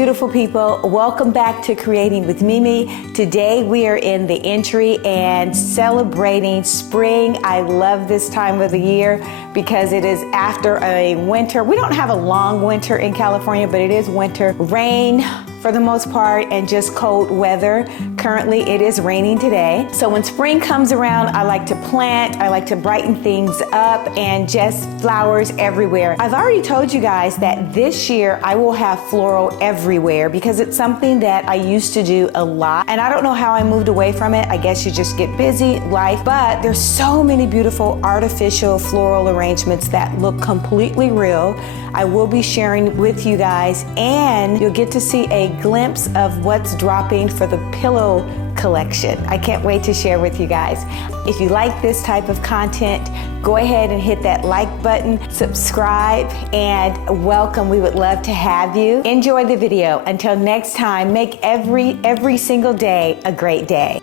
beautiful people. Welcome back to Creating with Mimi. Today we are in the entry and celebrating spring. I love this time of the year because it is after a winter. We don't have a long winter in California, but it is winter. Rain for the most part and just cold weather. Currently it is raining today. So when spring comes around, I like to plant, I like to brighten things up and just flowers everywhere. I've already told you guys that this year I will have floral everywhere because it's something that I used to do a lot. And I don't know how I moved away from it. I guess you just get busy, life, but there's so many beautiful artificial floral arrangements that look completely real. I will be sharing with you guys, and you'll get to see a glimpse of what's dropping for the pillow collection. I can't wait to share with you guys. If you like this type of content, go ahead and hit that like button, subscribe, and welcome. We would love to have you. Enjoy the video. Until next time, make every single day a great day.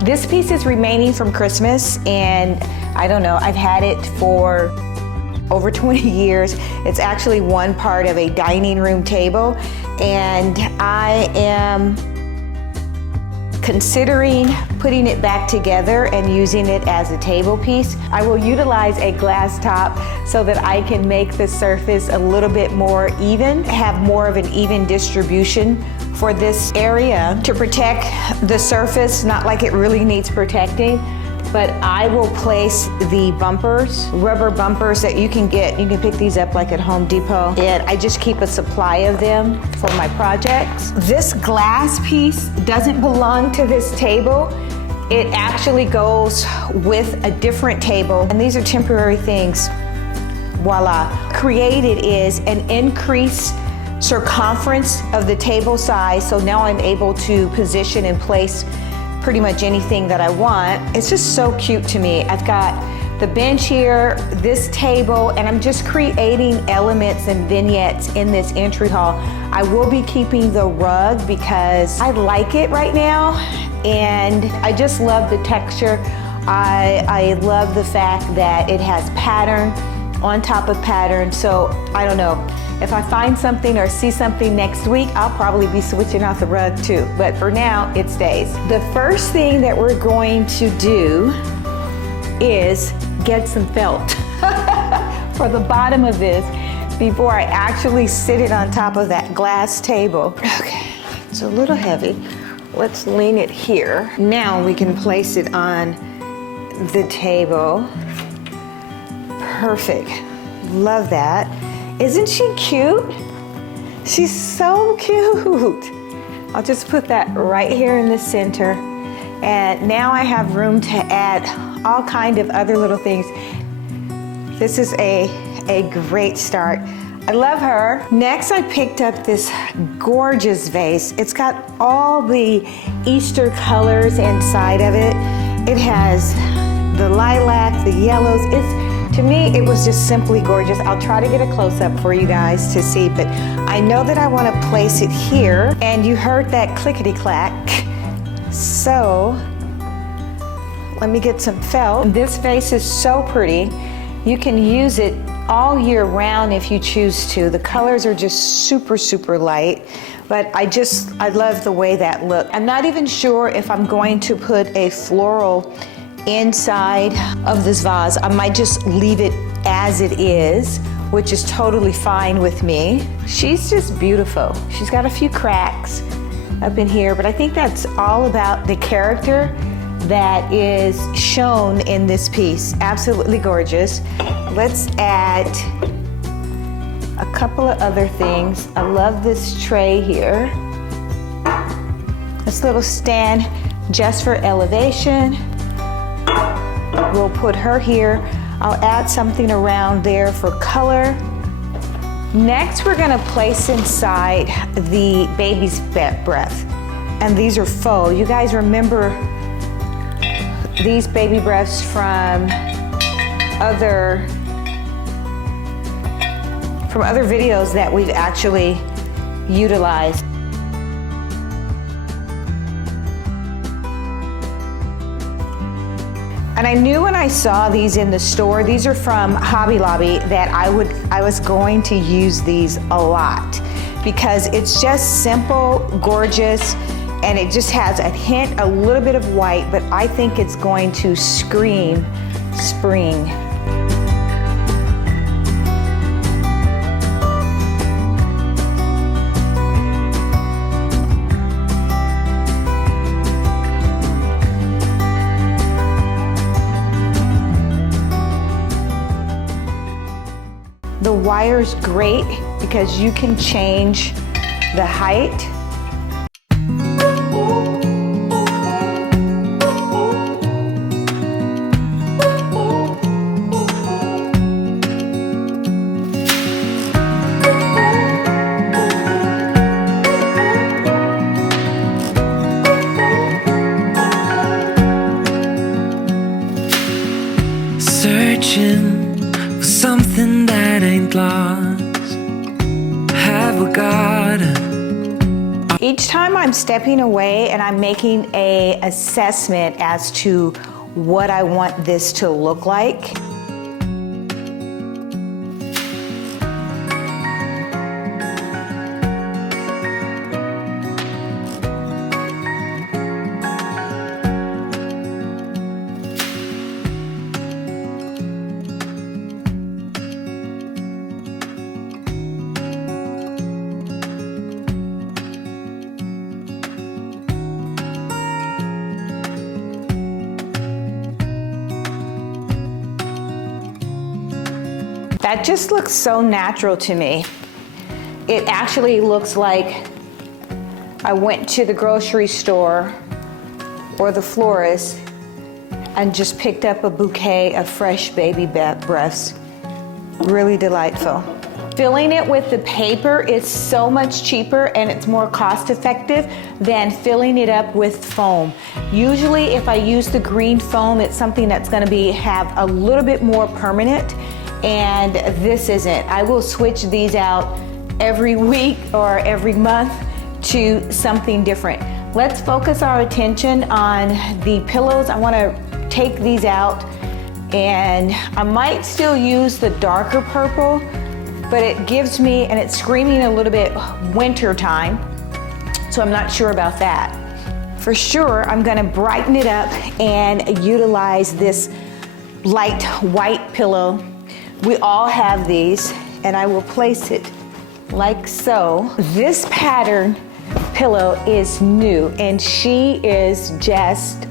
This piece is remaining from Christmas, and I don't know, I've had it for over 20 years. It's actually one part of a dining room table, and I am considering putting it back together and using it as a table piece. I will utilize a glass top so that I can make the surface a little bit more even, have more of an even distribution for this area to protect the surface, not like it really needs protecting, but I will place the bumpers, rubber bumpers that you can get. You can pick these up like at Home Depot, and I just keep a supply of them for my projects. This glass piece doesn't belong to this table. It actually goes with a different table, and these are temporary things. Voila. Created is an increased circumference of the table size, so now I'm able to position and place pretty much anything that I want. It's just so cute to me. I've got the bench here, this table, and I'm just creating elements and vignettes in this entry hall. I will be keeping the rug because I like it right now, and I just love the texture. I love the fact that it has pattern on top of pattern, so I don't know. If I find something or see something next week, I'll probably be switching out the rug too. But for now, it stays. The first thing that we're going to do is get some felt for the bottom of this before I actually sit it on top of that glass table. Okay, it's a little heavy. Let's lean it here. Now we can place it on the table. Perfect. Love that. Isn't she cute? She's so cute. I'll just put that right here in the center. And now I have room to add all kind of other little things. This is a great start. I love her. Next, I picked up this gorgeous vase. It's got all the Easter colors inside of it. It has the lilac, the yellows. To me, it was just simply gorgeous. I'll try to get a close-up for you guys to see, but I know that I want to place it here, and you heard that clickety-clack. So, let me get some felt. This vase is so pretty. You can use it all year round if you choose to. The colors are just super, super light, but I love the way that looks. I'm not even sure if I'm going to put a floral inside of this vase. I might just leave it as it is, which is totally fine with me. She's just beautiful. She's got a few cracks up in here, but I think that's all about the character that is shown in this piece. Absolutely gorgeous. Let's add a couple of other things. I love this tray here. This little stand just for elevation. We'll put her here. I'll add something around there for color. Next, we're gonna place inside the baby's breath. And these are faux. You guys remember these baby breaths from from other videos that we've actually utilized. And I knew when I saw these in the store, these are from Hobby Lobby, that I was going to use these a lot because it's just simple, gorgeous, and it just has a hint, a little bit of white, but I think it's going to scream spring. The wire's great because you can change the height. Searching for something that ain't lost. Have we got it? Each time I'm stepping away and I'm making an assessment as to what I want this to look like. That just looks so natural to me. It actually looks like I went to the grocery store or the florist and just picked up a bouquet of fresh baby breaths. Really delightful. Filling it with the paper is so much cheaper and it's more cost effective than filling it up with foam. Usually if I use the green foam, it's something that's gonna have a little bit more permanent, and this isn't. I will switch these out every week or every month to something different. Let's focus our attention on the pillows. I wanna take these out, and I might still use the darker purple, but it gives me, and it's screaming a little bit winter time, so I'm not sure about that. For sure, I'm gonna brighten it up and utilize this light white pillow. We all have these, and I will place it like so. This pattern pillow is new, and she is just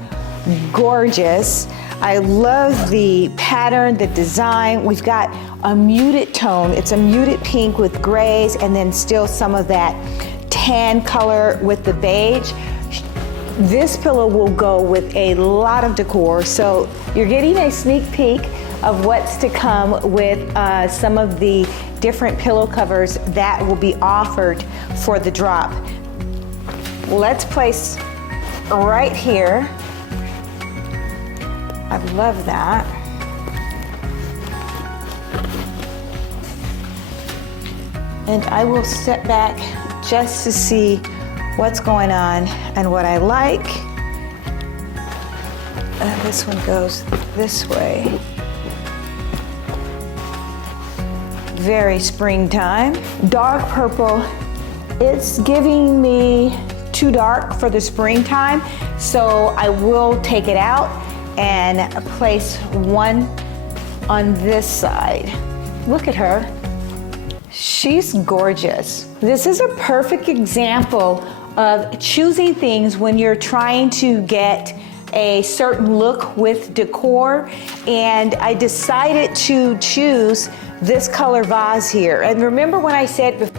gorgeous. I love the pattern, the design. We've got a muted tone. It's a muted pink with grays, and then still some of that tan color with the beige. This pillow will go with a lot of decor, so you're getting a sneak peek of what's to come with some of the different pillow covers that will be offered for the drop. Let's place right here. I love that. And I will step back just to see what's going on and what I like. This one goes this way. Very springtime. Dark purple, it's giving me too dark for the springtime, so I will take it out and place one on this side. Look at her. She's gorgeous. This is a perfect example of choosing things when you're trying to get a certain look with decor, and I decided to choose this color vase here. And remember when I said,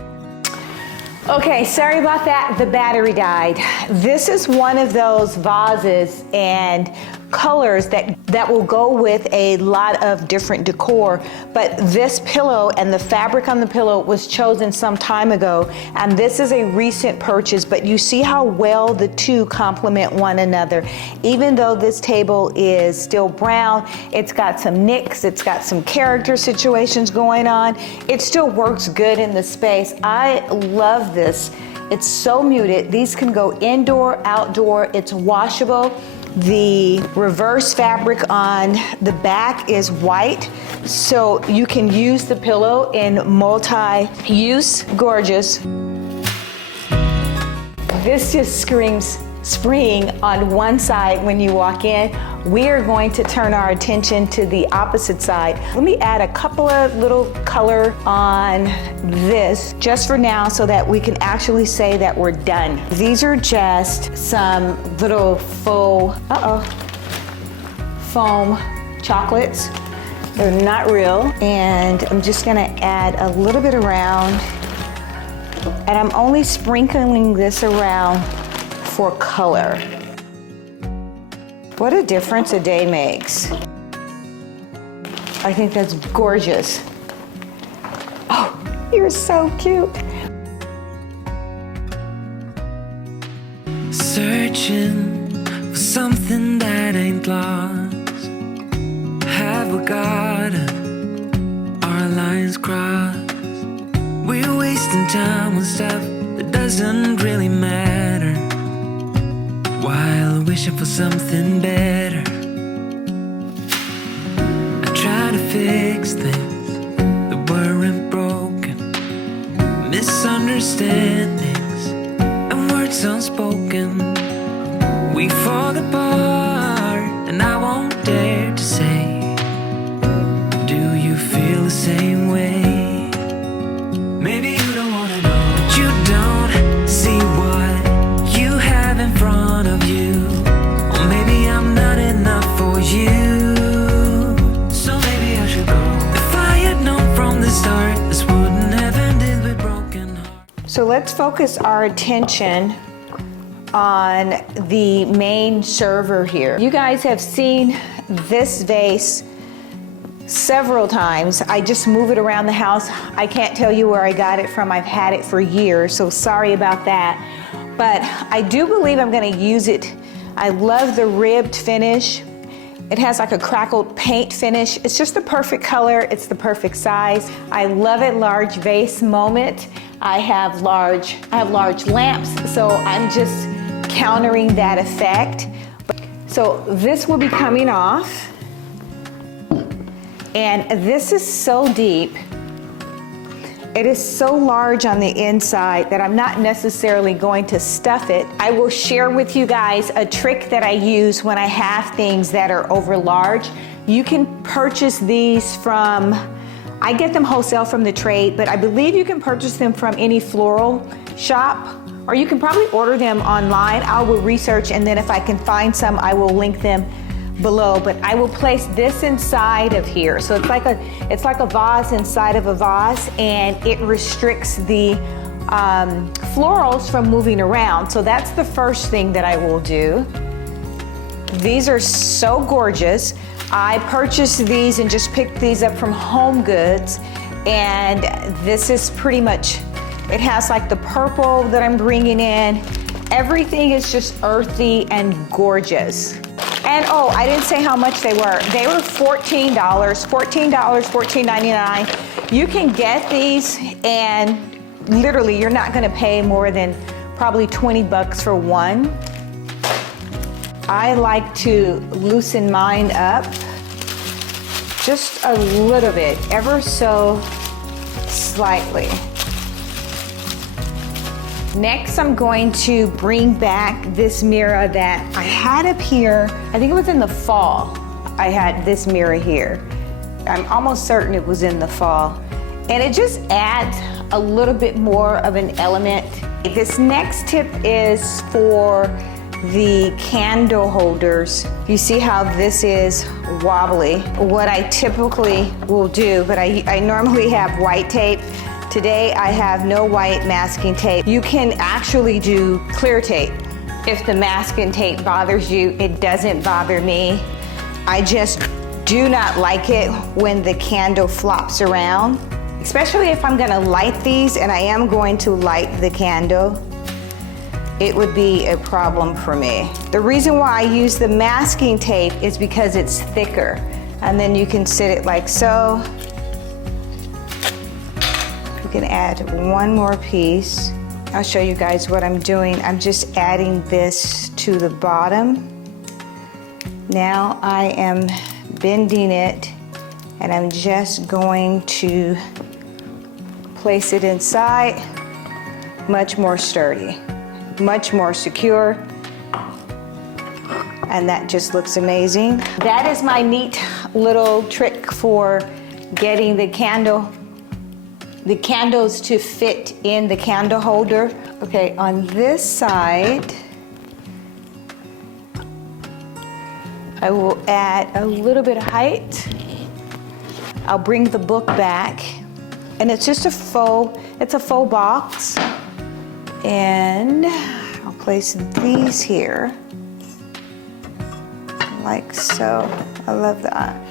okay, sorry about that, the battery died. This is one of those vases, and colors that will go with a lot of different decor. But this pillow and the fabric on the pillow was chosen some time ago, and this is a recent purchase, but you see how well the two complement one another. Even though this table is still brown, it's got some nicks, it's got some character situations going on, it still works good in the space. I love this. It's so muted. These can go indoor, outdoor, it's washable. The reverse fabric on the back is white, so you can use the pillow in multi-use. Gorgeous. This just screams spring on one side when you walk in. We are going to turn our attention to the opposite side. Let me add a couple of little color on this just for now so that we can actually say that we're done. These are just some little faux, foam chocolates. They're not real. And I'm just gonna add a little bit around, and I'm only sprinkling this around for color. What a difference a day makes. I think that's gorgeous. Oh, you're so cute. Searching for something that ain't lost. Have we got our lines crossed? We're wasting time on stuff that doesn't really matter, while wishing for something better. I try to fix things that weren't broken, misunderstandings and words unspoken. We fall apart and I won't dare to say, do you feel the same way? Maybe you don't wanna know, but you don't see what you have in front of you. Or maybe I'm not enough for you, so maybe I should go. If I had known from the start, this wouldn't have ended with broken heart. So let's focus our attention on the main server here. You guys have seen this vase several times. I just move it around the house. I can't tell you where I got it from. I've had it for years, so sorry about that. But I do believe I'm gonna use it. I love the ribbed finish. It has like a crackled paint finish. It's just the perfect color. It's the perfect size. I love it. Large vase moment. I have large lamps, so I'm just countering that effect. So this will be coming off. And this is so deep. It is so large on the inside that I'm not necessarily going to stuff it. I will share with you guys a trick that I use when I have things that are over large. You can purchase these from, I get them wholesale from the trade, but I believe you can purchase them from any floral shop, or you can probably order them online. I will research, and then if I can find some, I will link them below. But I will place this inside of here. So it's like a vase inside of a vase, and it restricts the florals from moving around. So that's the first thing that I will do. These are so gorgeous. I purchased these and just picked these up from Home Goods, and this is pretty much, it has like the purple that I'm bringing in. Everything is just earthy and gorgeous. And oh, I didn't say how much they were. They were $14, $14.99. You can get these, and literally you're not gonna pay more than probably 20 bucks for one. I like to loosen mine up just a little bit, ever so slightly. Next, I'm going to bring back this mirror that I had up here. I think it was in the fall. I had this mirror here. I'm almost certain it was in the fall. And it just adds a little bit more of an element. This next tip is for the candle holders. You see how this is wobbly. What I typically will do, but I normally have white tape. Today I have no white masking tape. You can actually do clear tape. If the masking tape bothers you, it doesn't bother me. I just do not like it when the candle flops around, especially if I'm gonna light these, and I am going to light the candle. It would be a problem for me. The reason why I use the masking tape is because it's thicker, and then you can sit it like so. You can add one more piece. I'll show you guys what I'm doing. I'm just adding this to the bottom. Now I am bending it, and I'm just going to place it inside. Much more sturdy, much more secure, and that just looks amazing. That is my neat little trick for getting the candles to fit in the candle holder. Okay, on this side, I will add a little bit of height. I'll bring the book back, and it's just a faux box. And I'll place these here, like so. I love that.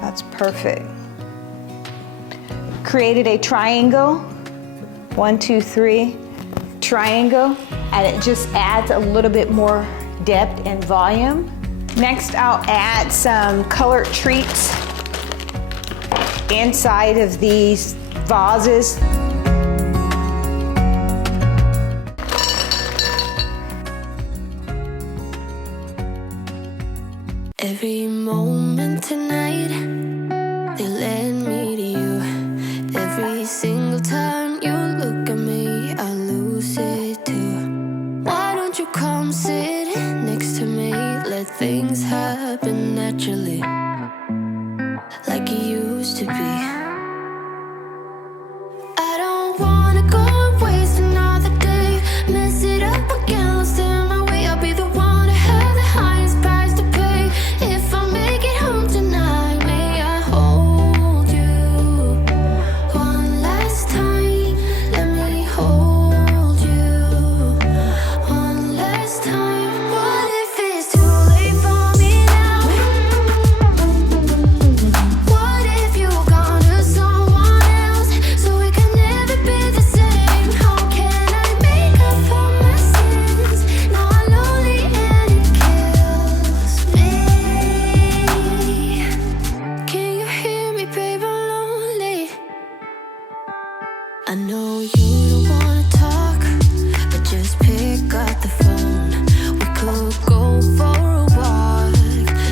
That's perfect. Created a triangle, 1, 2, 3, triangle, and it just adds a little bit more depth and volume. Next, I'll add some colored treats inside of these vases. Every moment tonight, they led me to you. Every single time you look at me, I lose it too. Why don't you come sit next to me? Let things happen naturally, like it used to be. I don't wanna go and waste another day, mess it up again, lost in my way. I'll be the one to have the highest price to pay. If I make it home tonight, may I hold you one last time? Let me hold you one last time. What if it's too late for me now? What if you gone to someone else, so we can never be the same? How can I make up for my sins? Now I'm lonely and it kills me. Can you hear me, babe? I'm lonely. I know you don't wanna talk, but just pick up the phone. We could go for a walk,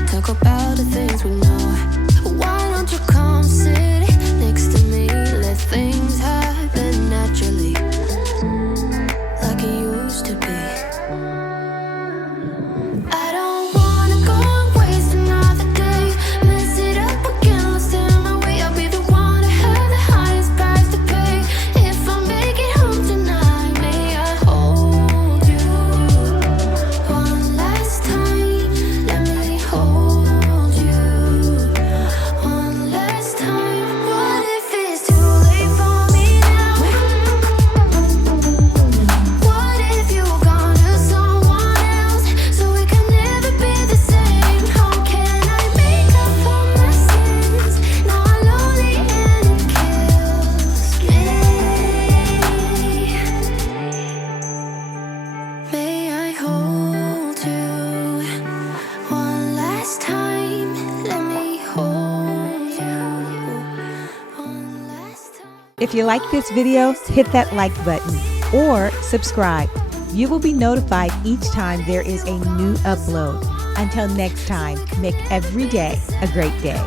talk about the things we know. Why don't you come sit next to me? Let things happen naturally, like it used to be. I don't wanna go and waste another day, mess it up again, lost in my way. I'll be the one to have the highest price to pay. If I make it home tonight, may I hold you one last time? Let me hold you one last time. What if it's too late for me now? What if you gone to someone else, so we can never be the same? How can I make up for my sins? Now I'm lonely and it kills me. May I hold you one last time? Let me hold you one last time. If you like this video, hit that like button or subscribe. You will be notified each time there is a new upload. Until next time, make every day a great day.